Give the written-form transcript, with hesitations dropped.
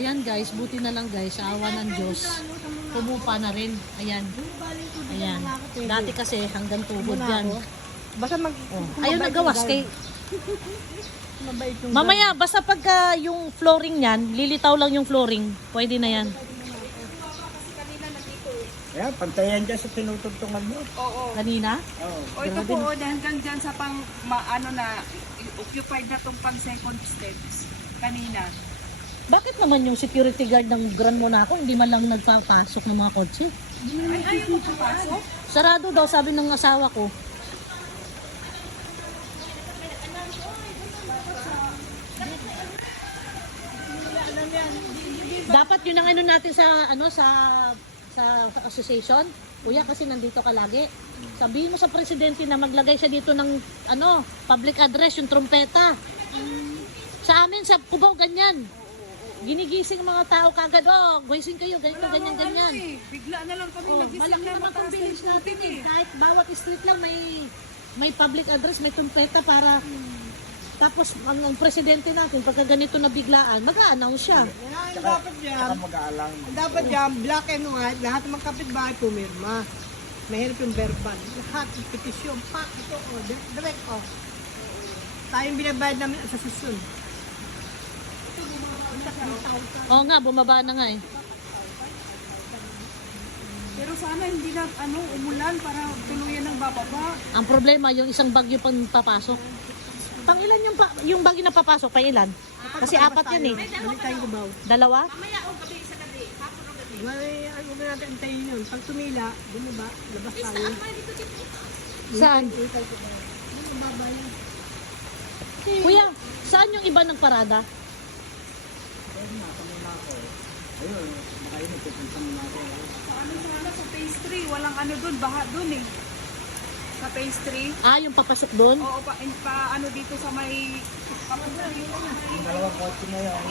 Ayan guys, buti na lang guys, sa awa ng Diyos. Tumupa na rin. Ayan. Ayan. Dati kasi hanggang tuhod yan. Basta mag... Ayaw nagawas kay... Mamaya, basta pagka yung flooring niyan, lilitaw lang yung flooring. Pwede na yan. Ayan, pantayan dyan sa tinutugtungan mo. Oo. Kanina? Oo. O ito po, hanggang dyan sa pang, ano na, occupied na tong pang second steps. Kanina. Bakit naman yung security guard ng Grand Monaco hindi man lang nagpapasok ng mga kotse? Ay, ayaw mo papasok? Sarado daw, sabi ng asawa ko. Dapat yun ang ano natin sa association. Kuya, kasi nandito ka lagi. Sabihin mo sa presidente na maglagay siya dito ng public address, yung trumpeta. Sa amin, sa Cubao, ganyan. Ginigising mga tao kagad, gising kayo, ganito, ganyan, ganyan. Bigla na lang kami nagising Malaki na naman itong mataas village natin eh. Kahit bawat street lang may public address, may trumpeta para... Tapos, ang presidente natin, pagka ganito na biglaan, mag-a-announce siya. Yan, dapat Saka yan. mag-aalang. Dapat yan, black and white, lahat ng mga kapitbahay pumirma. Mahirap yung verbal. Lahat, yung petisyon, pak, ito, direct, Tayong binabayad namin sa susun. Oo nga, bumaba na nga eh. Pero sana hindi na umulan para tuluyan ng bababa. Ang problema, yung isang bagyo pang papasok. Pang ilan yung bagyo na papasok? Pang ilan? Kasi apat yan eh. Balik tayong Cubao. Dalawa? May, ano na natin antayin yun. Pag tumila, bumaba, labas tayo. Saan? Ikay Cubao. Kuya, saan yung iba ng parada? Ayun, makainit, pupunta mo na ako. Sa phase 3, walang dun, baha dun eh. Sa phase 3. Yung papasok doon? Oo, pa dito sa may... Yung dalawang kotse na yun.